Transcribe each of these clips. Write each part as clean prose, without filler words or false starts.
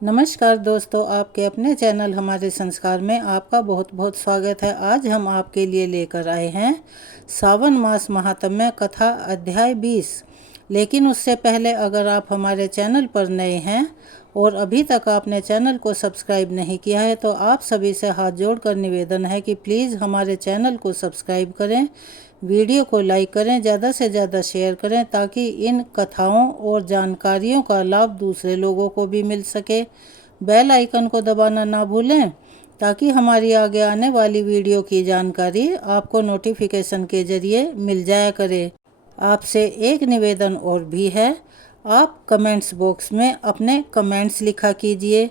नमस्कार दोस्तों, आपके अपने चैनल हमारे संस्कार में आपका बहुत बहुत स्वागत है। आज हम आपके लिए लेकर आए हैं सावन मास महात्म्य कथा अध्याय 20। लेकिन उससे पहले अगर आप हमारे चैनल पर नए हैं और अभी तक आपने चैनल को सब्सक्राइब नहीं किया है तो आप सभी से हाथ जोड़कर निवेदन है कि प्लीज़ हमारे चैनल को सब्सक्राइब करें, वीडियो को लाइक करें, ज़्यादा से ज़्यादा शेयर करें ताकि इन कथाओं और जानकारियों का लाभ दूसरे लोगों को भी मिल सके। बेल आइकन को दबाना ना भूलें ताकि हमारी आगे आने वाली वीडियो की जानकारी आपको नोटिफिकेशन के ज़रिए मिल जाया करे। आपसे एक निवेदन और भी है, आप कमेंट्स बॉक्स में अपने कमेंट्स लिखा कीजिए।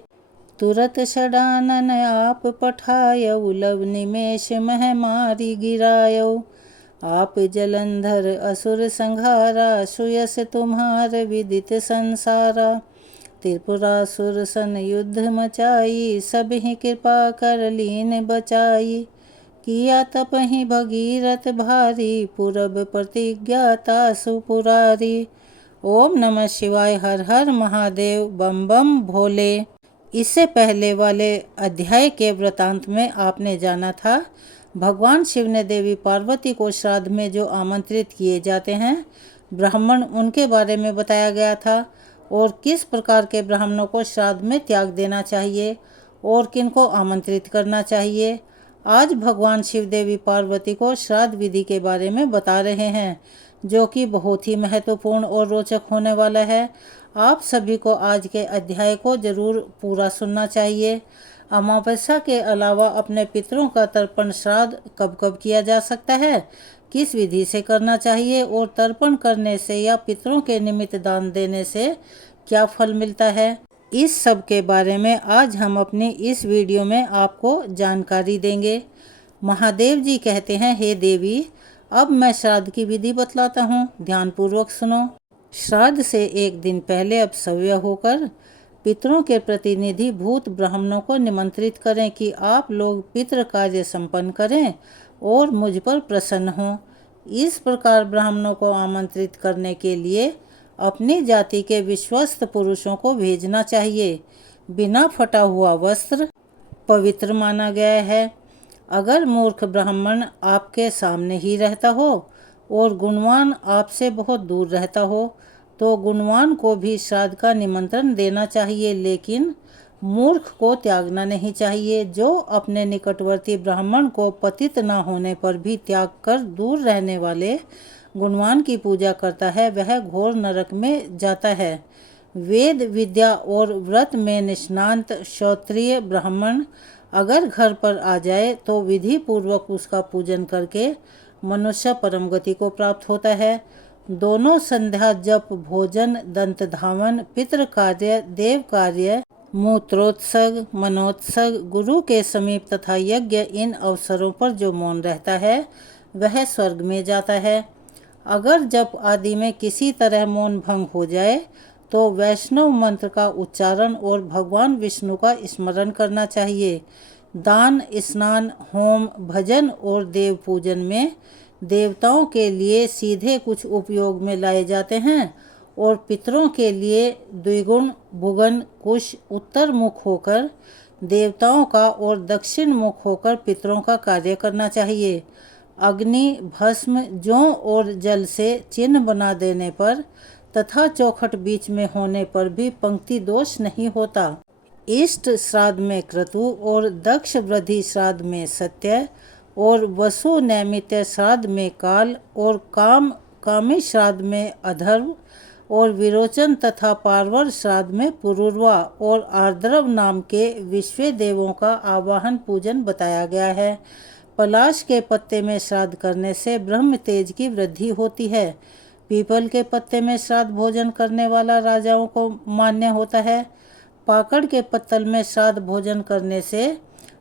तुरत षडानन आप पठायऊ, लव निमेष मह मारी गिरायऊ। आप जलंधर असुर संहारा, सुयस तुम्हार विदित संसारा। त्रिपुरासुर सन युद्ध मचाई, सब ही कृपा कर लीन बचाई। किया तपहि भगीरथ भारी, पूरब प्रतिज्ञा तासु पुरारी। ओम नमः शिवाय, हर हर महादेव, बम बम भोले। इससे पहले वाले अध्याय के वृतांत में आपने जाना था भगवान शिव ने देवी पार्वती को श्राद्ध में जो आमंत्रित किए जाते हैं ब्राह्मण, उनके बारे में बताया गया था और किस प्रकार के ब्राह्मणों को श्राद्ध में त्याग देना चाहिए और किनको आमंत्रित करना चाहिए। आज भगवान शिव देवी पार्वती को श्राद्ध विधि के बारे में बता रहे हैं जो कि बहुत ही महत्वपूर्ण और रोचक होने वाला है। आप सभी को आज के अध्याय को जरूर पूरा सुनना चाहिए। अमावस्या के अलावा अपने पितरों का तर्पण श्राद्ध कब कब किया जा सकता है, किस विधि से करना चाहिए और तर्पण करने से या पितरों के निमित्त दान देने से क्या फल मिलता है, इस सब के बारे में आज हम अपनी इस वीडियो में आपको जानकारी देंगे। महादेव जी कहते हैं, हे देवी, अब मैं श्राद्ध की विधि बतलाता हूँ, ध्यानपूर्वक सुनो। श्राद्ध से एक दिन पहले अब सव्य होकर पितरों के प्रतिनिधि भूत ब्राह्मणों को निमंत्रित करें कि आप लोग पितृ कार्य संपन्न करें और मुझ पर प्रसन्न हों। इस प्रकार ब्राह्मणों को आमंत्रित करने के लिए अपनी जाति के विश्वस्त पुरुषों को भेजना चाहिए। बिना फटा हुआ वस्त्र पवित्र माना गया है। अगर मूर्ख ब्राह्मण आपके सामने ही रहता हो और गुणवान आपसे बहुत दूर रहता हो तो गुणवान को भी श्राद्ध का निमंत्रण देना चाहिए, लेकिन मूर्ख को त्यागना नहीं चाहिए। जो अपने निकटवर्ती ब्राह्मण को पतित न होने पर भी त्याग कर दूर रहने वाले गुणवान की पूजा करता है वह घोर नरक में जाता है। वेद विद्या और व्रत में निष्णांत क्षत्रिय ब्राह्मण अगर घर पर आ जाए तो विधि पूर्वक उसका पूजन करके मनुष्य परम गति को प्राप्त होता है। दोनों संध्या जप, भोजन, दंत धावन, पितृ कार्य, देव कार्य, मूत्रोत्सर्ग, मनोत्सर्ग, गुरु के समीप तथा यज्ञ, इन अवसरों पर जो मौन रहता है वह स्वर्ग में जाता है। अगर जप आदि में किसी तरह मौन भंग हो जाए तो वैष्णव मंत्र का उच्चारण और भगवान विष्णु का स्मरण करना चाहिए। दान, स्नान, होम, भजन और देव पूजन में देवताओं के लिए सीधे कुछ उपयोग में लाए जाते हैं और पितरों के लिए द्विगुण भुगन कुश उत्तर मुख होकर देवताओं का और दक्षिण मुख होकर पितरों का कार्य करना चाहिए। अग्नि, भस्म, जौ और जल से चिन्ह बना देने पर तथा चौखट बीच में होने पर भी पंक्ति दोष नहीं होता। इष्ट श्राद्ध में क्रतु और दक्ष वृद्धि श्राद्ध में सत्य और वसु नैमित्य श्राद्ध में काल और कामी श्राद्ध में अधर्व और विरोचन तथा पार्वर श्राद्ध में पुरुरवा और आर्द्रव नाम के विश्व देवों का आवाहन पूजन बताया गया है। पलाश के पत्ते में श्राद्ध करने से ब्रह्म तेज की वृद्धि होती है। पीपल के पत्ते में श्राद्ध भोजन करने वाला राजाओं को मान्य होता है। पाकड़ के पत्तल में श्राद्ध भोजन करने से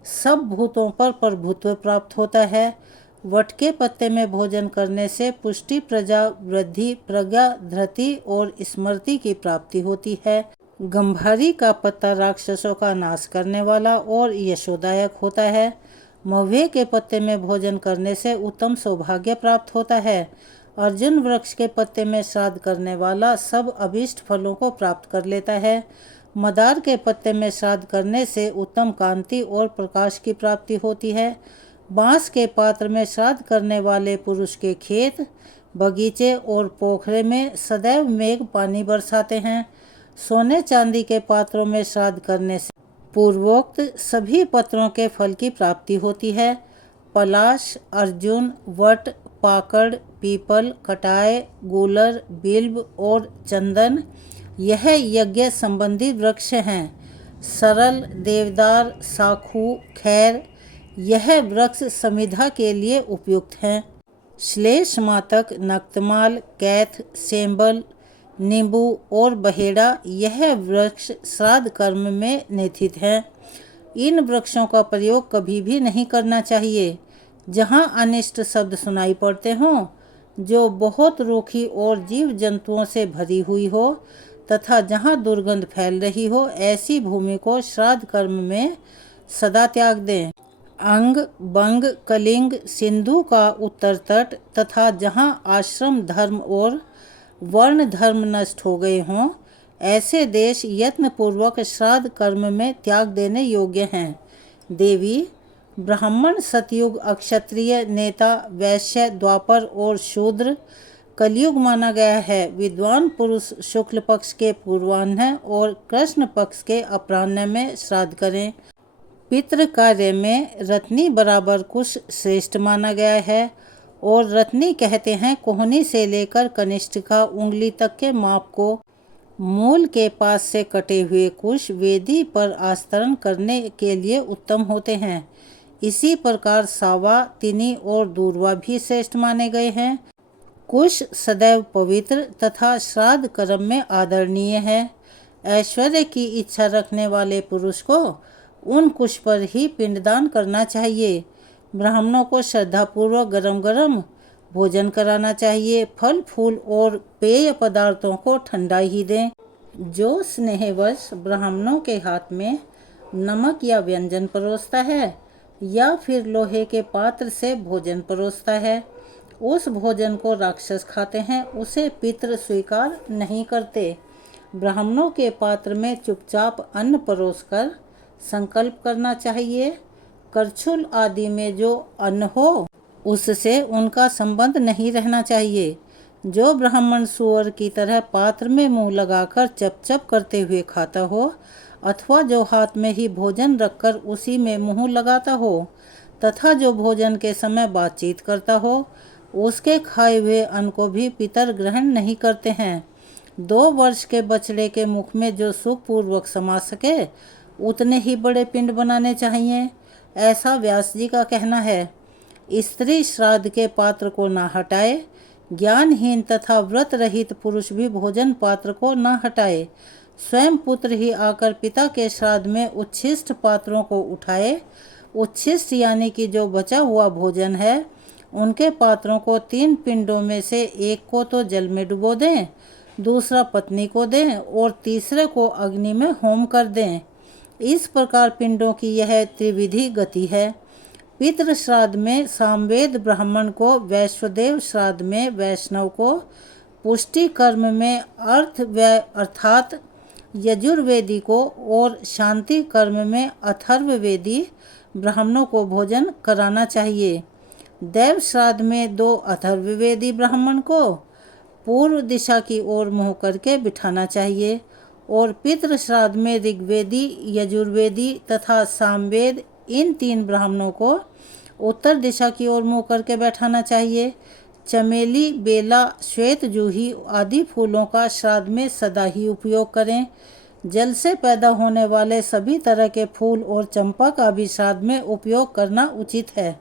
सब भूतों पर प्रभुत्व प्राप्त होता है। वट के पत्ते में भोजन करने से पुष्टि, प्रजा वृद्धि, प्रज्ञा, धृति और स्मृति की प्राप्ति होती है। गंभारी का पत्ता राक्षसों का नाश करने वाला और यशोदायक होता है। महुए के पत्ते में भोजन करने से उत्तम सौभाग्य प्राप्त होता है। अर्जुन वृक्ष के पत्ते में श्राद्ध करने वाला सब अभीष्ट फलों को प्राप्त कर लेता है। मदार के पत्ते में श्राद्ध करने से उत्तम कांति और प्रकाश की प्राप्ति होती है। बांस के पात्र में श्राद्ध करने वाले पुरुष के खेत, बगीचे और पोखरे में सदैव मेघ पानी बरसाते हैं। सोने चांदी के पात्रों में श्राद्ध करने से पूर्वोक्त सभी पत्रों के फल की प्राप्ति होती है। पलाश, अर्जुन, वट, पाकड़, पीपल, कटाय, गूलर, बिल्व और चंदन यह यज्ञ संबंधी वृक्ष हैं। सरल, देवदार, साखू, खैर यह वृक्ष समिधा के लिए उपयुक्त हैं। श्लेष मातक, नक्तमाल, कैथ, सेंबल, नींबू और बहेड़ा यह वृक्ष श्राद्ध कर्म में निहित हैं। इन वृक्षों का प्रयोग कभी भी नहीं करना चाहिए जहाँ अनिष्ट शब्द सुनाई पड़ते हों, जो बहुत रूखी और जीव जंतुओं से भरी हुई हो तथा जहाँ दुर्गंध फैल रही हो, ऐसी भूमि को श्राद्ध कर्म में सदा त्याग दें। अंग, बंग, कलिंग, सिंधु का उत्तर तट तथा जहाँ आश्रम धर्म और वर्ण धर्म नष्ट हो गए हों, ऐसे देश यत्नपूर्वक श्राद्ध कर्म में त्याग देने योग्य हैं। देवी, ब्राह्मण सतयुग, अक्षत्रिय, नेता, वैश्य, द्वापर और शूद्र कलयुग माना गया है। विद्वान पुरुष शुक्ल पक्ष के पूर्वाह्न और कृष्ण पक्ष के अपराह्न में श्राद्ध करें। पितृ कार्य में रत्नी बराबर कुश श्रेष्ठ माना गया है और रत्नी कहते हैं कोहनी से लेकर कनिष्ठिका उंगली तक के माप को। मूल के पास से कटे हुए कुश वेदी पर आस्तरण करने के लिए उत्तम होते हैं। इसी प्रकार सावा, तिनी और दूर्वा भी श्रेष्ठ माने गए हैं। कुश सदैव पवित्र तथा श्राद्ध कर्म में आदरणीय है। ऐश्वर्य की इच्छा रखने वाले पुरुष को उन कुश पर ही पिंडदान करना चाहिए। ब्राह्मणों को श्रद्धापूर्वक गरम गरम भोजन कराना चाहिए। फल फूल और पेय पदार्थों को ठंडा ही दें। जो स्नेहवश ब्राह्मणों के हाथ में नमक या व्यंजन परोसता है या फिर लोहे के पात्र से भोजन परोसता है, उस भोजन को राक्षस खाते हैं, उसे पितृ स्वीकार नहीं करते। ब्राह्मणों के पात्र में चुपचाप अन्न परोसकर संकल्प करना चाहिए। करछुल आदि में जो अन्न हो उससे उनका संबंध नहीं रहना चाहिए। जो ब्राह्मण सुअर की तरह पात्र में मुंह लगाकर चप चप करते हुए खाता हो अथवा जो हाथ में ही भोजन रखकर उसी में मुंह लगाता हो तथा जो भोजन के समय बातचीत करता हो, उसके खाए हुए अन्न को भी पितर ग्रहण नहीं करते हैं। 2 वर्ष के बछड़े के मुख में जो सुखपूर्वक समा सके उतने ही बड़े पिंड बनाने चाहिए, ऐसा व्यास जी का कहना है। स्त्री श्राद्ध के पात्र को ना हटाए। ज्ञानहीन तथा व्रत रहित पुरुष भी भोजन पात्र को ना हटाए। स्वयं पुत्र ही आकर पिता के श्राद्ध में उच्छिष्ट पात्रों को उठाए। उच्छिष्ट यानी कि जो बचा हुआ भोजन है, उनके पात्रों को 3 पिंडों में से एक को तो जल में डुबो दें, दूसरा पत्नी को दें और तीसरे को अग्नि में होम कर दें। इस प्रकार पिंडों की यह त्रिविधि गति है। पितृ श्राद्ध में सामवेद ब्राह्मण को, वैश्वदेव श्राद्ध में वैष्णव को, पुष्टि कर्म में अर्थात यजुर्वेदी को और शांति कर्म में अथर्ववेदी ब्राह्मणों को भोजन कराना चाहिए। देव श्राद्ध में 2 अथर्ववेदी ब्राह्मण को पूर्व दिशा की ओर मुँह करके बिठाना चाहिए और पितृ श्राद्ध में ऋग्वेदी, यजुर्वेदी तथा सामवेद इन 3 ब्राह्मणों को उत्तर दिशा की ओर मुँह करके बैठाना चाहिए। चमेली, बेला, श्वेत जूही आदि फूलों का श्राद्ध में सदा ही उपयोग करें। जल से पैदा होने वाले सभी तरह के फूल और चंपा का भी श्राद्ध में उपयोग करना उचित है।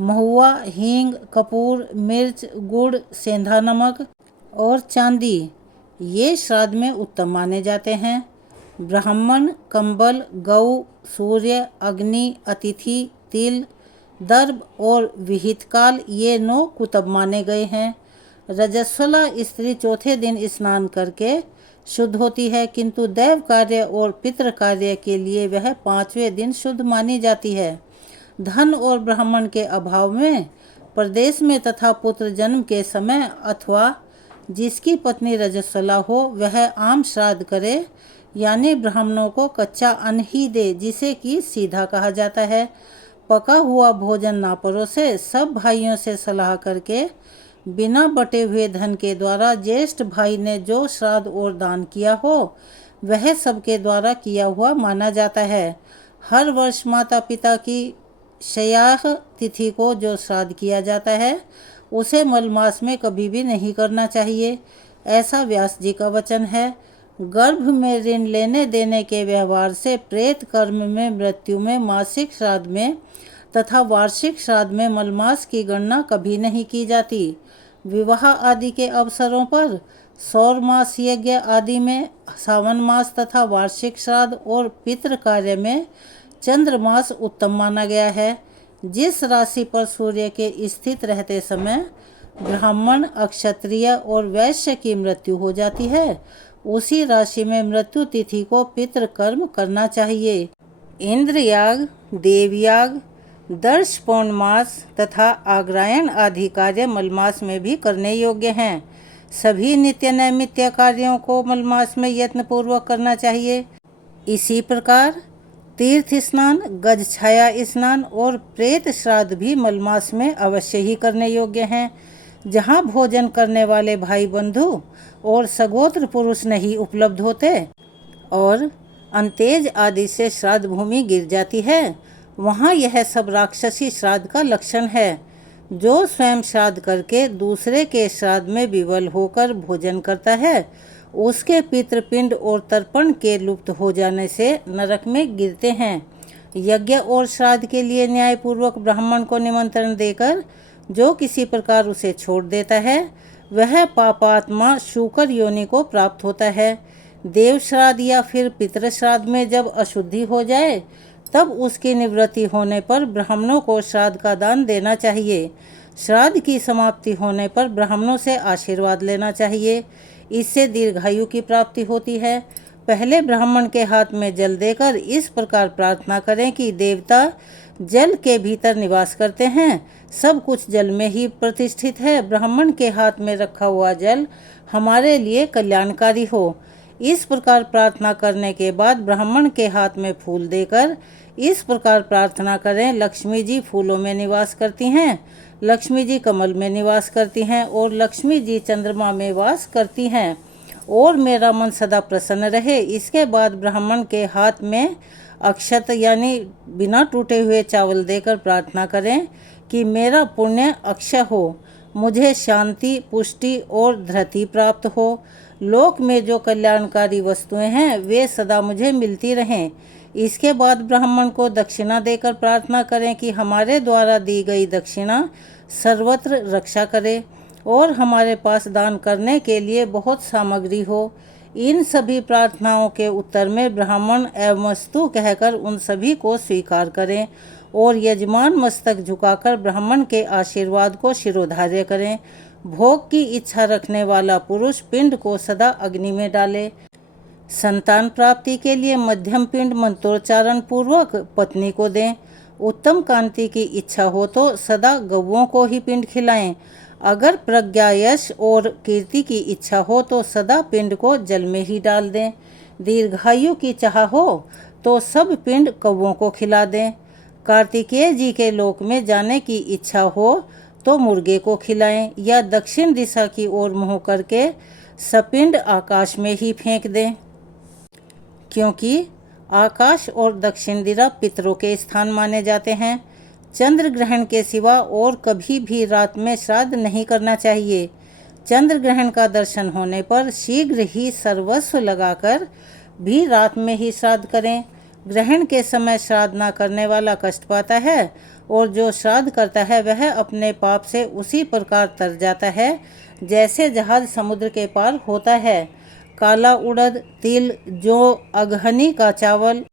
महुआ, हींग, कपूर, मिर्च, गुड़, सेंधा नमक और चांदी ये श्राद्ध में उत्तम माने जाते हैं। ब्राह्मण, कंबल, गौ, सूर्य, अग्नि, अतिथि, तिल, दर्भ और विहितकाल ये 9 कुतब माने गए हैं। रजस्वला स्त्री चौथे दिन स्नान करके शुद्ध होती है, किंतु दैव कार्य और पितृ कार्य के लिए वह 5वें दिन शुद्ध मानी जाती है। धन और ब्राह्मण के अभाव में प्रदेश में तथा पुत्र जन्म के समय अथवा जिसकी पत्नी रजस्वला हो वह आम श्राद्ध करे, यानी ब्राह्मणों को कच्चा अन्न ही दे, जिसे कि सीधा कहा जाता है। पका हुआ भोजन ना परोसे। सब भाइयों से सलाह करके बिना बटे हुए धन के द्वारा ज्येष्ठ भाई ने जो श्राद्ध और दान किया हो वह सबके द्वारा किया हुआ माना जाता है। हर वर्ष माता पिता की शयाह तिथि को जो श्राद्ध किया जाता है उसे मलमास में कभी भी नहीं करना चाहिए, ऐसा व्यास जी का वचन है। गर्भ में ऋण लेने देने के व्यवहार से प्रेत कर्म में, मृत्यु में, मासिक श्राद्ध में तथा वार्षिक श्राद्ध में मलमास की गणना कभी नहीं की जाती। विवाह आदि के अवसरों पर, सौर मास यज्ञ आदि में, सावन मास तथा वार्षिक श्राद्ध और पितृ कार्य में चंद्रमास उत्तम माना गया है। जिस राशि पर सूर्य के स्थित रहते समय ब्राह्मण, क्षत्रिय और वैश्य की मृत्यु हो जाती है, उसी राशि में मृत्यु तिथि को पितृ कर्म करना चाहिए। इंद्रयाग, देवयाग, दर्श पौर्णमास तथा आग्रायण आदि कार्य मलमास में भी करने योग्य हैं। सभी नित्य नैमित्य कार्यों को मलमास में यत्नपूर्वक करना चाहिए। इसी प्रकार तीर्थ स्नान, गज छाया स्नान और प्रेत श्राद्ध भी मलमास में अवश्य ही करने योग्य हैं। जहाँ भोजन करने वाले भाई बंधु और सगोत्र पुरुष नहीं उपलब्ध होते और अंतेज आदि से श्राद्ध भूमि गिर जाती है, वहाँ यह सब राक्षसी श्राद्ध का लक्षण है। जो स्वयं श्राद्ध करके दूसरे के श्राद्ध में विवल होकर भोजन करता है, उसके पितृपिंड और तर्पण के लुप्त हो जाने से नरक में गिरते हैं। यज्ञ और श्राद्ध के लिए न्यायपूर्वक ब्राह्मण को निमंत्रण देकर जो किसी प्रकार उसे छोड़ देता है, वह पापात्मा शूकर योनि को प्राप्त होता है। देव श्राद्ध या फिर पितृ श्राद्ध में जब अशुद्धि हो जाए, तब उसकी निवृत्ति होने पर ब्राह्मणों को श्राद्ध का दान देना चाहिए। श्राद्ध की समाप्ति होने पर ब्राह्मणों से आशीर्वाद लेना चाहिए। इससे दीर्घायु की प्राप्ति होती है। पहले ब्राह्मण के हाथ में जल देकर इस प्रकार प्रार्थना करें कि देवता जल के भीतर निवास करते हैं, सब कुछ जल में ही प्रतिष्ठित है। ब्राह्मण के हाथ में रखा हुआ जल हमारे लिए कल्याणकारी हो। इस प्रकार प्रार्थना करने के बाद ब्राह्मण के हाथ में फूल देकर इस प्रकार प्रार्थना करें, लक्ष्मी जी फूलों में निवास करती हैं, लक्ष्मी जी कमल में निवास करती हैं और लक्ष्मी जी चंद्रमा में वास करती हैं और मेरा मन सदा प्रसन्न रहे। इसके बाद ब्राह्मण के हाथ में अक्षत यानी बिना टूटे हुए चावल देकर प्रार्थना करें कि मेरा पुण्य अक्षय हो, मुझे शांति, पुष्टि और धृति प्राप्त हो। लोक में जो कल्याणकारी वस्तुएं हैं वे सदा मुझे मिलती रहें। इसके बाद ब्राह्मण को दक्षिणा देकर प्रार्थना करें कि हमारे द्वारा दी गई दक्षिणा सर्वत्र रक्षा करे और हमारे पास दान करने के लिए बहुत सामग्री हो। इन सभी प्रार्थनाओं के उत्तर में ब्राह्मण एवमस्तु कहकर उन सभी को स्वीकार करें और यजमान मस्तक झुकाकर ब्राह्मण के आशीर्वाद को शिरोधार्य करें। भोग की इच्छा रखने वाला पुरुष पिंड को सदा अग्नि में डाले। संतान प्राप्ति के लिए मध्यम पिंड मंत्रोच्चारण पूर्वक पत्नी को दें। उत्तम कांति की इच्छा हो तो सदा गौओं को ही पिंड खिलाएं। अगर प्रज्ञा, यश और कीर्ति की इच्छा हो तो सदा पिंड को जल में ही डाल दें। दीर्घायु की चाह हो तो सब पिंड कौओं को खिला दें। कार्तिकेय जी के लोक में जाने की इच्छा हो तो मुर्गे को खिलाएं या दक्षिण दिशा की ओर मुँह करके सपिंड आकाश में ही फेंक दें, क्योंकि आकाश और दक्षिण दिशा पितरों के स्थान माने जाते हैं। चंद्र ग्रहण के सिवा और कभी भी रात में श्राद्ध नहीं करना चाहिए। चंद्र ग्रहण का दर्शन होने पर शीघ्र ही सर्वस्व लगाकर भी रात में ही श्राद्ध करें। ग्रहण के समय श्राद्ध न करने वाला कष्ट पाता है और जो श्राद्ध करता है वह अपने पाप से उसी प्रकार तर जाता है जैसे जहाज समुद्र के पार होता है। काला उड़द, तिल, जौ, अगहनी का चावल,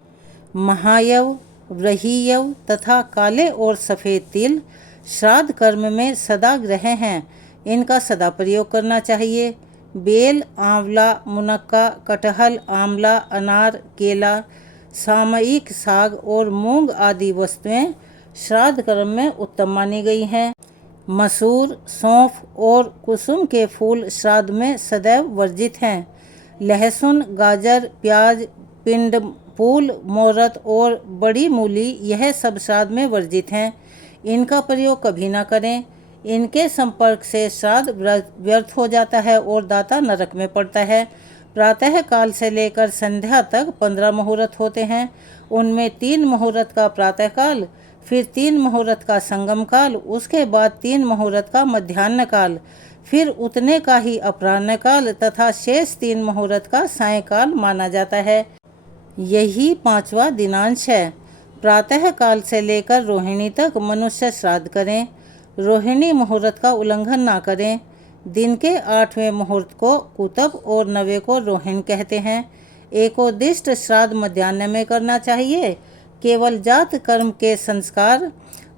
महायव, व्रहीयव तथा काले और सफ़ेद तिल श्राद्ध कर्म में सदा ग्रह हैं, इनका सदा प्रयोग करना चाहिए। बेल, आंवला, मुनक्का, कटहल, आंवला, अनार, केला, सामयिक साग और मूंग आदि वस्तुएं श्राद्ध कर्म में उत्तम मानी गई हैं। मसूर, सौंफ और कुसुम के फूल श्राद्ध में सदैव वर्जित हैं। लहसुन, गाजर, प्याज, पिंड, फूल, मोरत और बड़ी मूली यह सब श्राद्ध में वर्जित हैं। इनका प्रयोग कभी ना करें। इनके संपर्क से श्राद्ध व्यर्थ हो जाता है और दाता नरक में पड़ता है। प्रातः काल से लेकर संध्या तक 15 मुहूर्त होते हैं। उनमें 3 मुहूर्त का प्रातः काल, फिर 3 मुहूर्त का संगम काल, उसके बाद 3 मुहूर्त का मध्याह्न काल, फिर उतने का ही अपराह्न काल तथा शेष 3 मुहूर्त का सायंकाल माना जाता है। यही 5वां दिनांश है। प्रातः काल से लेकर रोहिणी तक मनुष्य श्राद्ध करें। रोहिणी मुहूर्त का उल्लंघन ना करें। दिन के 8वें मुहूर्त को कुतब और 9वें को रोहिणी कहते हैं। एकोदिष्ट श्राद्ध मध्याह्न में करना चाहिए। केवल जात कर्म के संस्कार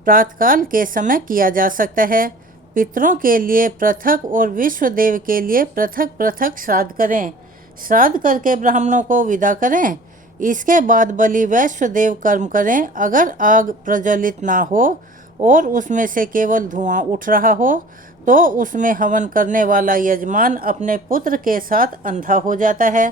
प्रातःकाल के समय किया जा सकता है। पितरों के लिए पृथक और विश्वदेव के लिए पृथक पृथक श्राद्ध करें। श्राद्ध करके ब्राह्मणों को विदा करें। इसके बाद बलि वैश्वदेव कर्म करें। अगर आग प्रज्वलित ना हो और उसमें से केवल धुआं उठ रहा हो तो उसमें हवन करने वाला यजमान अपने पुत्र के साथ अंधा हो जाता है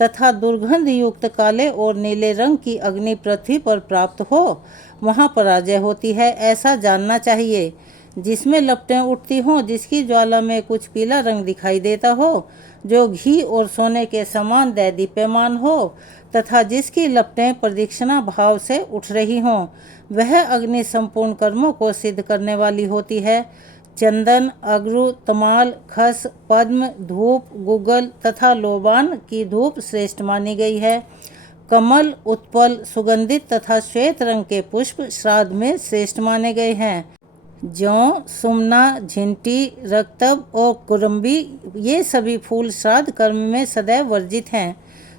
तथा दुर्गंध युक्त काले और नीले रंग की अग्नि पृथ्वी पर प्राप्त हो वहाँ पराजय होती है, ऐसा जानना चाहिए। जिसमें लपटें उठती हों, जिसकी ज्वाला में कुछ पीला रंग दिखाई देता हो, जो घी और सोने के समान दैदीप्यमान हो तथा जिसकी लपटें प्रदक्षिणा भाव से उठ रही हों, वह अग्नि संपूर्ण कर्मों को सिद्ध करने वाली होती है। चंदन, अगरू, तमाल, खस, पद्म, धूप, गुग्गल तथा लोबान की धूप श्रेष्ठ मानी गई है। कमल, उत्पल, सुगंधित तथा श्वेत रंग के पुष्प श्राद्ध में श्रेष्ठ माने गए हैं। जौ, सुमना, झिंटी, रक्तब और कुरम्बी ये सभी फूल श्राद्ध कर्म में सदैव वर्जित हैं।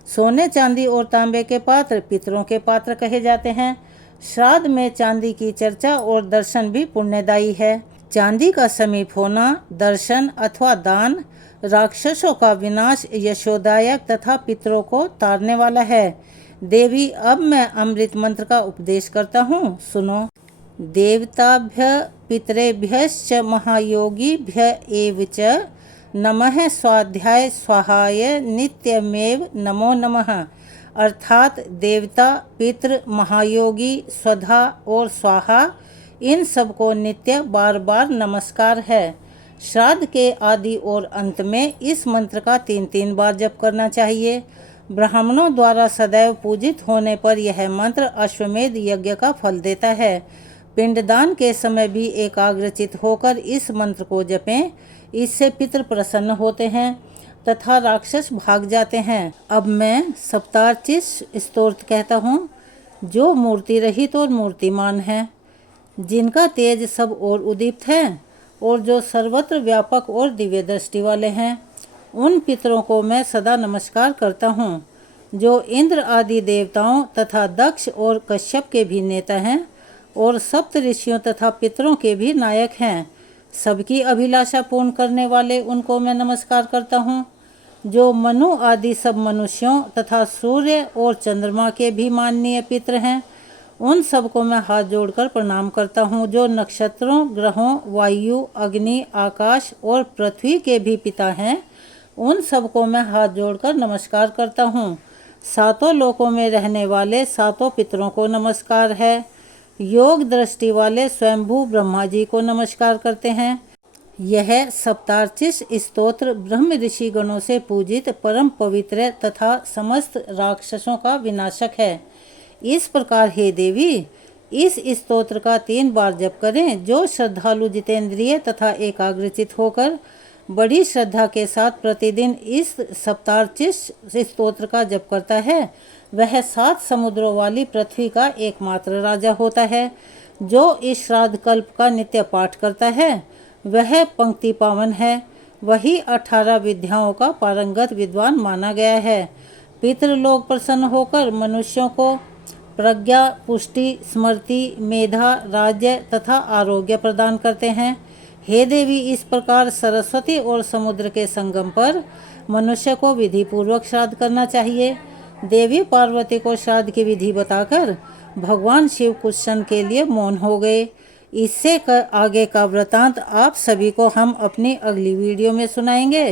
सोने, चांदी और तांबे के पात्र पितरों के पात्र कहे जाते हैं। श्राद्ध में चांदी की चर्चा और दर्शन भी पुण्यदायी है। चांदी का समीप होना, दर्शन अथवा दान राक्षसों का विनाश यशोदायक तथा पितरों को तारने वाला है। देवी, अब मैं अमृत मंत्र का उपदेश करता हूँ, सुनो। देवताभ्य पितरेभ्यश्च महायोगिभ्य एव च नमः स्वाध्याय स्वाहाय नित्यमेव नमो नमः। अर्थात देवता, पितृ, महायोगी, स्वधा और स्वाहा इन सबको नित्य बार बार नमस्कार है। श्राद्ध के आदि और अंत में इस मंत्र का 3-3 बार जप करना चाहिए। ब्राह्मणों द्वारा सदैव पूजित होने पर यह मंत्र अश्वमेध यज्ञ का फल देता है। पिंडदान के समय भी एकाग्रचित होकर इस मंत्र को जपें। इससे पितृ प्रसन्न होते हैं तथा राक्षस भाग जाते हैं। अब मैं सप्तार्चित स्तोत्र कहता हूँ, जो मूर्ति रहित और मूर्तिमान है, जिनका तेज सब ओर उदीप्त है और जो सर्वत्र व्यापक और दिव्य दृष्टि वाले हैं, उन पितरों को मैं सदा नमस्कार करता हूँ, जो इंद्र आदि देवताओं तथा दक्ष और कश्यप के भी नेता हैं और सप्त ऋषियों तथा पितरों के भी नायक हैं। सबकी अभिलाषा पूर्ण करने वाले उनको मैं नमस्कार करता हूँ, जो मनु आदि सब मनुष्यों तथा सूर्य और चंद्रमा के भी माननीय पितर हैं। उन सबको मैं हाथ जोड़कर प्रणाम करता हूँ, जो नक्षत्रों, ग्रहों, वायु, अग्नि, आकाश और पृथ्वी के भी पिता हैं। उन सबको मैं हाथ जोड़कर नमस्कार करता हूँ। सातों लोकों में रहने वाले सातों पितरों को नमस्कार है। योग दृष्टि वाले स्वयंभू ब्रह्मा जी को नमस्कार करते हैं। यह सप्तार्चित स्तोत्र ब्रह्म ऋषि गणों से पूजित परम पवित्र तथा समस्त राक्षसों का विनाशक है। इस प्रकार हे देवी, इस स्तोत्र का 3 बार जप करें। जो श्रद्धालु जितेंद्रिय तथा एकाग्रचित होकर बड़ी श्रद्धा के साथ प्रतिदिन इस सप्तार्चित स्तोत्र का जप करता है, वह 7 समुद्रों वाली पृथ्वी का एकमात्र राजा होता है। जो इस श्राद्ध कल्प का नित्य पाठ करता है, वह पंक्ति पावन है। वही 18 विद्याओं का पारंगत विद्वान माना गया है। पितृलोक प्रसन्न होकर मनुष्यों को प्रज्ञा, पुष्टि, स्मृति, मेधा, राज्य तथा आरोग्य प्रदान करते हैं। हे देवी, इस प्रकार सरस्वती और समुद्र के संगम पर मनुष्य को विधि पूर्वक श्राद्ध करना चाहिए। देवी पार्वती को श्राद्ध की विधि बताकर भगवान शिव कुछ क्षण के लिए मौन हो गए। इससे आगे का वृतांत आप सभी को हम अपनी अगली वीडियो में सुनाएंगे।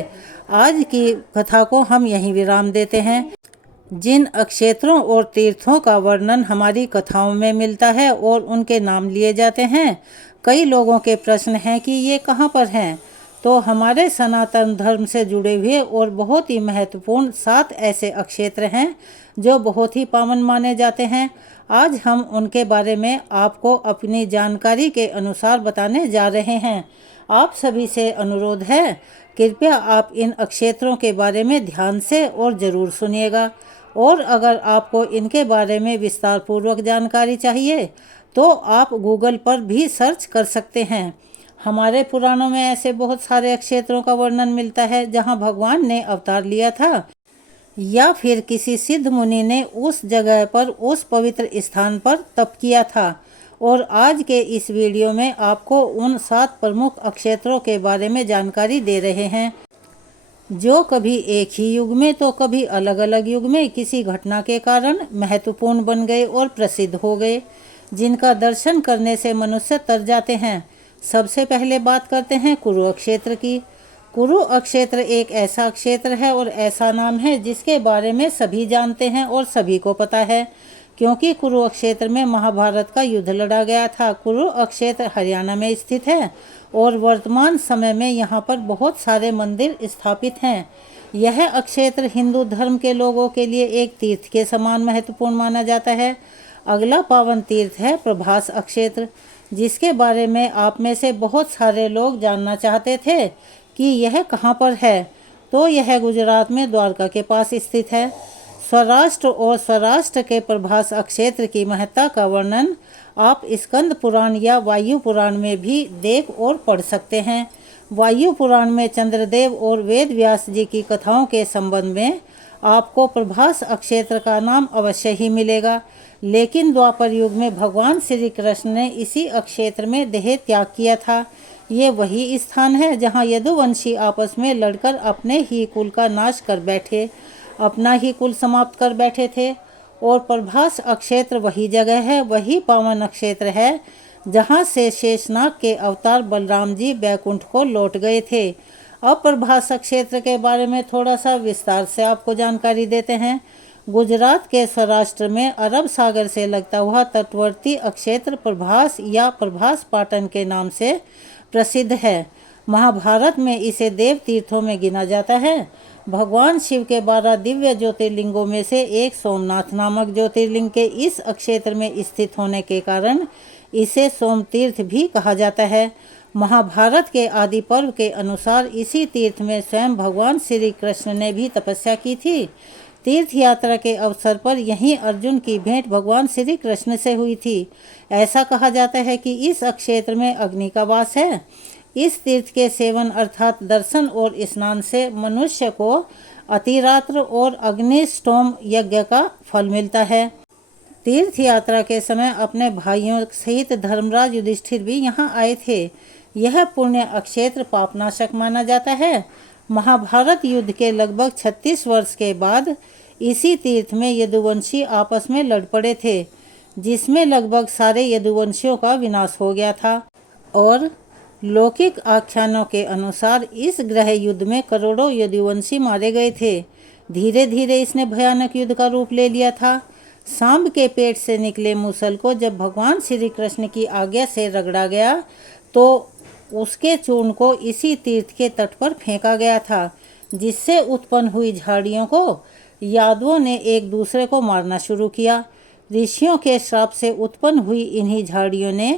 आज की कथा को हम यहीं विराम देते हैं। जिन अक्षेत्रों और तीर्थों का वर्णन हमारी कथाओं में मिलता है और उनके नाम लिए जाते हैं, कई लोगों के प्रश्न हैं कि ये कहाँ पर हैं। तो हमारे सनातन धर्म से जुड़े हुए और बहुत ही महत्वपूर्ण 7 ऐसे अक्षेत्र हैं जो बहुत ही पावन माने जाते हैं। आज हम उनके बारे में आपको अपनी जानकारी के अनुसार बताने जा रहे हैं। आप सभी से अनुरोध है, कृपया आप इन अक्षेत्रों के बारे में ध्यान से और ज़रूर सुनिएगा। और अगर आपको इनके बारे में विस्तार पूर्वक जानकारी चाहिए तो आप गूगल पर भी सर्च कर सकते हैं। हमारे पुराणों में ऐसे बहुत सारे क्षेत्रों का वर्णन मिलता है जहां भगवान ने अवतार लिया था या फिर किसी सिद्ध मुनि ने उस जगह पर, उस पवित्र स्थान पर तप किया था। और आज के इस वीडियो में आपको उन 7 प्रमुख क्षेत्रों के बारे में जानकारी दे रहे हैं जो कभी एक ही युग में तो कभी अलग अलग युग में किसी घटना के कारण महत्वपूर्ण बन गए और प्रसिद्ध हो गए, जिनका दर्शन करने से मनुष्य तर जाते हैं। सबसे पहले बात करते हैं कुरुक्षेत्र की। कुरुक्षेत्र एक ऐसा क्षेत्र है और ऐसा नाम है जिसके बारे में सभी जानते हैं और सभी को पता है, क्योंकि कुरुक्षेत्र में महाभारत का युद्ध लड़ा गया था। कुरुक्षेत्र हरियाणा में स्थित है और वर्तमान समय में यहाँ पर बहुत सारे मंदिर स्थापित हैं। यह क्षेत्र हिंदू धर्म के लोगों के लिए एक तीर्थ के समान महत्वपूर्ण माना जाता है। अगला पावन तीर्थ है प्रभास क्षेत्र, जिसके बारे में आप में से बहुत सारे लोग जानना चाहते थे कि यह कहाँ पर है। तो यह गुजरात में द्वारका के पास स्थित है। स्वराष्ट्र और स्वराष्ट्र के प्रभास क्षेत्र की महत्ता का वर्णन आप स्कंद पुराण या वायु पुराण में भी देख और पढ़ सकते हैं। वायु पुराण में चंद्रदेव और वेद व्यास जी की कथाओं के संबंध में आपको प्रभास क्षेत्र का नाम अवश्य ही मिलेगा, लेकिन द्वापर युग में भगवान श्री कृष्ण ने इसी क्षेत्र में देह त्याग किया था। ये वही स्थान है जहाँ यदुवंशी आपस में लड़कर अपने ही कुल का नाश कर बैठे, अपना ही कुल समाप्त कर बैठे थे। और प्रभास क्षेत्र वही जगह है, वही पावन क्षेत्र है जहाँ से शेषनाग के अवतार बलराम जी बैकुंठ को लौट गए थे। अब प्रभास क्षेत्र के बारे में थोड़ा सा विस्तार से आपको जानकारी देते हैं। गुजरात के सौराष्ट्र में अरब सागर से लगता हुआ तटवर्ती क्षेत्र प्रभास या प्रभास पाटन के नाम से प्रसिद्ध है। महाभारत में इसे देव तीर्थों में गिना जाता है। भगवान शिव के 12 दिव्य ज्योतिर्लिंगों में से एक सोमनाथ नामक ज्योतिर्लिंग के इस क्षेत्र में स्थित होने के कारण इसे सोम तीर्थ भी कहा जाता है। महाभारत के आदि पर्व के अनुसार इसी तीर्थ में स्वयं भगवान श्री कृष्ण ने भी तपस्या की थी। तीर्थ यात्रा के अवसर पर यहीं अर्जुन की भेंट भगवान श्री कृष्ण से हुई थी। ऐसा कहा जाता है कि इस क्षेत्र में अग्नि का वास है। इस तीर्थ के सेवन अर्थात दर्शन और स्नान से मनुष्य को अतिरात्र और अग्निष्टोम यज्ञ का फल मिलता है। तीर्थ यात्रा के समय अपने भाइयों सहित धर्मराज युधिष्ठिर भी यहाँ आए थे। यह पुण्य क्षेत्र पापनाशक माना जाता है। महाभारत युद्ध के लगभग 36 वर्ष के बाद इसी तीर्थ में यदुवंशी आपस में लड़ पड़े थे, जिसमें लगभग सारे यदुवंशियों का विनाश हो गया था। और लौकिक आख्यानों के अनुसार इस ग्रह युद्ध में करोड़ों यदुवंशी मारे गए थे। धीरे धीरे इसने भयानक युद्ध का रूप ले लिया था। सांब के पेट से निकले मूसल को जब भगवान श्री कृष्ण की आज्ञा से रगड़ा गया तो उसके चूर्ण को इसी तीर्थ के तट पर फेंका गया था, जिससे उत्पन्न हुई झाड़ियों को यादवों ने एक दूसरे को मारना शुरू किया। ऋषियों के श्राप से उत्पन्न हुई इन्हीं झाड़ियों ने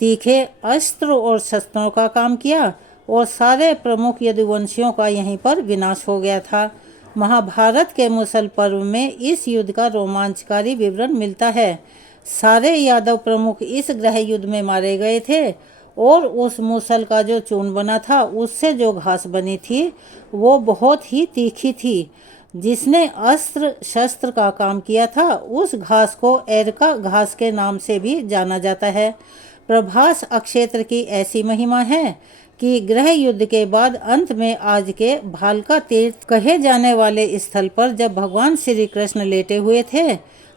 तीखे अस्त्र और शस्त्रों का काम किया और सारे प्रमुख यदुवंशियों का यहीं पर विनाश हो गया था। महाभारत के मुसल पर्व में इस युद्ध का रोमांचकारी विवरण मिलता है। सारे यादव प्रमुख इस ग्रह युद्ध में मारे गए थे और उस मूसल का जो चूर्ण बना था उससे जो घास बनी थी वो बहुत ही तीखी थी। जिसने अस्त्र शस्त्र का काम किया था उस घास को एरका घास के नाम से भी जाना जाता है। प्रभास क्षेत्र की ऐसी महिमा है कि ग्रह युद्ध के बाद अंत में आज के भालका तीर्थ कहे जाने वाले स्थल पर जब भगवान श्री कृष्ण लेटे हुए थे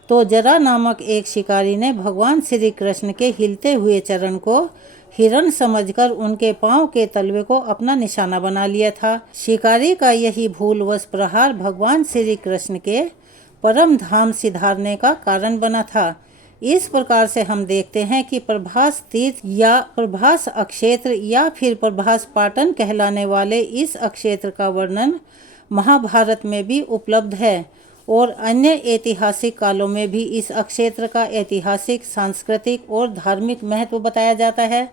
तो जरा नामक एक शिकारी ने भगवान श्री कृष्ण के हिलते हुए चरण को हिरण समझकर उनके पांव के तलवे को अपना निशाना बना लिया था। शिकारी का यही भूलवश प्रहार भगवान श्री कृष्ण के परम धाम सिधारने का कारण बना था। इस प्रकार से हम देखते हैं कि प्रभास तीर्थ या प्रभास अक्षेत्र या फिर प्रभास पाटन कहलाने वाले इस अक्षेत्र का वर्णन महाभारत में भी उपलब्ध है और अन्य ऐतिहासिक कालों में भी इस अक्षेत्र का ऐतिहासिक, सांस्कृतिक और धार्मिक महत्व बताया जाता है।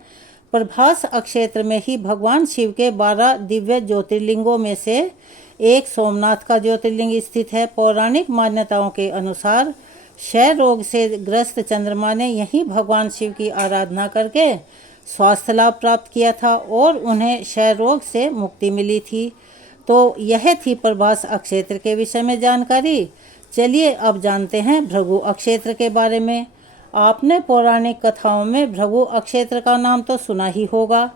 प्रभास अक्षेत्र में ही भगवान शिव के 12 दिव्य ज्योतिर्लिंगों में से एक सोमनाथ का ज्योतिर्लिंग स्थित है। पौराणिक मान्यताओं के अनुसार क्षय रोग से ग्रस्त चंद्रमा ने यहीं भगवान शिव की आराधना करके स्वास्थ्य लाभ प्राप्त किया था और उन्हें क्षय रोग से मुक्ति मिली थी। तो यह थी प्रभास अक्षेत्र के विषय में जानकारी। चलिए अब जानते हैं भृगु अक्षेत्र के बारे में। आपने पौराणिक कथाओं में भृगु अक्षेत्र का नाम तो सुना ही होगा।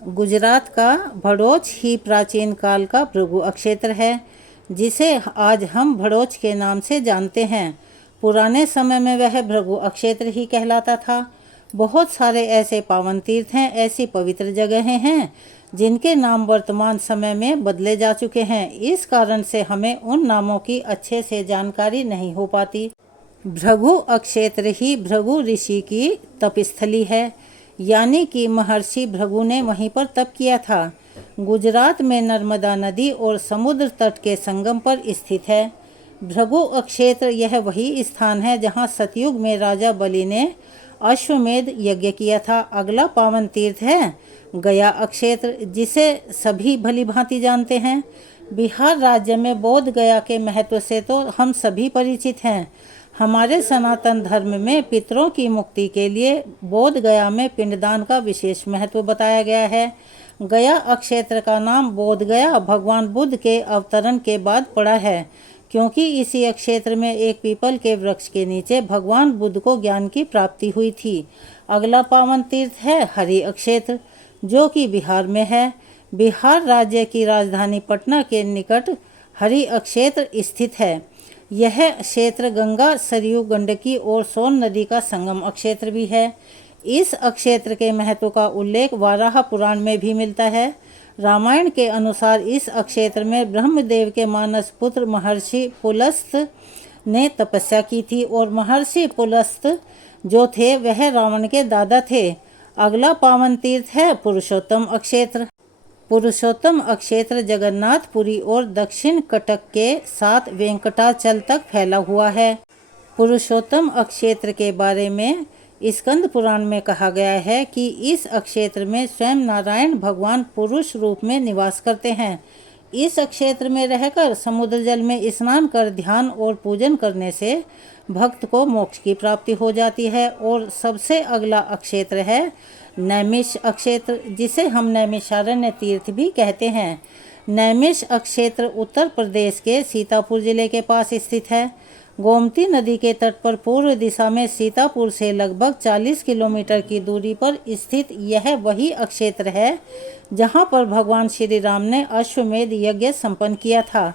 गुजरात का भड़ोच ही प्राचीन काल का भृगु अक्षेत्र है, जिसे आज हम भड़ोच के नाम से जानते हैं। पुराने समय में वह भृगु अक्षेत्र ही कहलाता था। बहुत सारे ऐसे पावन तीर्थ हैं, ऐसी पवित्र जगहें हैं जिनके नाम वर्तमान समय में बदले जा चुके हैं। इस कारण से हमें उन नामों की अच्छे से जानकारी नहीं हो पाती। भृगु अक्षेत्र ही भृगु ऋषि की तपस्थली है, यानी कि महर्षि भृगु ने वहीं पर तप किया था। गुजरात में नर्मदा नदी और समुद्र तट के संगम पर स्थित है। भृगु अक्षेत्र यह वही स्थान है जहाँ सतयुग में राजा बलि ने अश्वमेध यज्ञ किया था। अगला पावन तीर्थ है गया अक्षेत्र, जिसे सभी भली भांति जानते हैं। बिहार राज्य में बोध गया के महत्व से तो हम सभी परिचित हैं। हमारे सनातन धर्म में पितरों की मुक्ति के लिए बोध गया में पिंडदान का विशेष महत्व बताया गया है। गया अक्षेत्र का नाम बोध गया भगवान बुद्ध के अवतरण के बाद पड़ा है, क्योंकि इसी अक्षेत्र में एक पीपल के वृक्ष के नीचे भगवान बुद्ध को ज्ञान की प्राप्ति हुई थी। अगला पावन तीर्थ है हरि अक्षेत्र, जो कि बिहार में है। बिहार राज्य की राजधानी पटना के निकट हरि अक्षेत्र स्थित है। यह क्षेत्र गंगा, सरयू, गंडकी और सोन नदी का संगम अक्षेत्र भी है। इस अक्षेत्र के महत्व का उल्लेख वाराह पुराण में भी मिलता है। रामायण के अनुसार इस अक्षेत्र में ब्रह्मदेव के मानस पुत्र महर्षि पुलस्त ने तपस्या की थी और महर्षि पुलस्त जो थे वह रावण के दादा थे। अगला पावन तीर्थ है पुरुषोत्तम अक्षेत्र। पुरुषोत्तम अक्षेत्र जगन्नाथपुरी और दक्षिण कटक के साथ वेंकटाचल तक फैला हुआ है। पुरुषोत्तम अक्षेत्र के बारे में स्कंद पुराण में कहा गया है कि इस अक्षेत्र में स्वयं नारायण भगवान पुरुष रूप में निवास करते हैं। इस अक्षेत्र में रहकर समुद्र जल में स्नान कर ध्यान और पूजन करने से भक्त को मोक्ष की प्राप्ति हो जाती है। और सबसे अगला अक्षेत्र है नैमिष अक्षेत्र, जिसे हम नैमिषारण्य तीर्थ भी कहते हैं। नैमिष अक्षेत्र उत्तर प्रदेश के सीतापुर जिले के पास स्थित है। गोमती नदी के तट पर पूर्व दिशा में सीतापुर से लगभग 40 किलोमीटर की दूरी पर स्थित यह वही अक्षेत्र है जहां पर भगवान श्री राम ने अश्वमेध यज्ञ संपन्न किया था।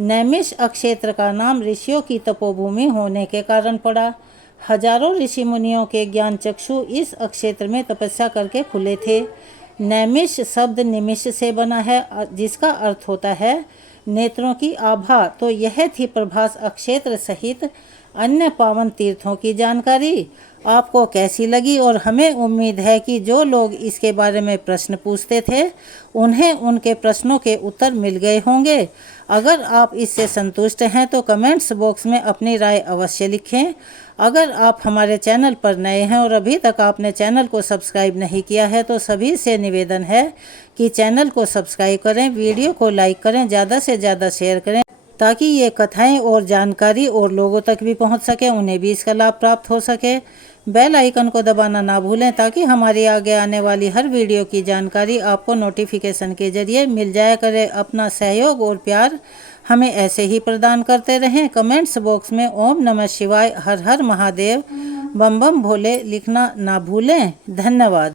नैमिष अक्षेत्र का नाम ऋषियों की तपोभूमि होने के कारण पड़ा। हजारों ऋषि मुनियों के ज्ञान चक्षु इस अक्षेत्र में तपस्या करके खुले थे। नैमिष शब्द निमिष से बना है, जिसका अर्थ होता है नेत्रों की आभा। तो यह थी प्रभास अक्षेत्र सहित अन्य पावन तीर्थों की जानकारी। आपको कैसी लगी? और हमें उम्मीद है कि जो लोग इसके बारे में प्रश्न पूछते थे उन्हें उनके प्रश्नों के उत्तर मिल गए होंगे। अगर आप इससे संतुष्ट हैं तो कमेंट्स बॉक्स में अपनी राय अवश्य लिखें। अगर आप हमारे चैनल पर नए हैं और अभी तक आपने चैनल को सब्सक्राइब नहीं किया है तो सभी से निवेदन है कि चैनल को सब्सक्राइब करें, वीडियो को लाइक करें, ज़्यादा से ज़्यादा शेयर करें ताकि ये कथाएं और जानकारी और लोगों तक भी पहुंच सके, उन्हें भी इसका लाभ प्राप्त हो सके। बेल आइकन को दबाना ना भूलें ताकि हमारी आगे आने वाली हर वीडियो की जानकारी आपको नोटिफिकेशन के जरिए मिल जाया करे। अपना सहयोग और प्यार हमें ऐसे ही प्रदान करते रहें। कमेंट्स बॉक्स में ओम नमः शिवाय, हर हर महादेव, बम बम भोले लिखना ना भूलें। धन्यवाद।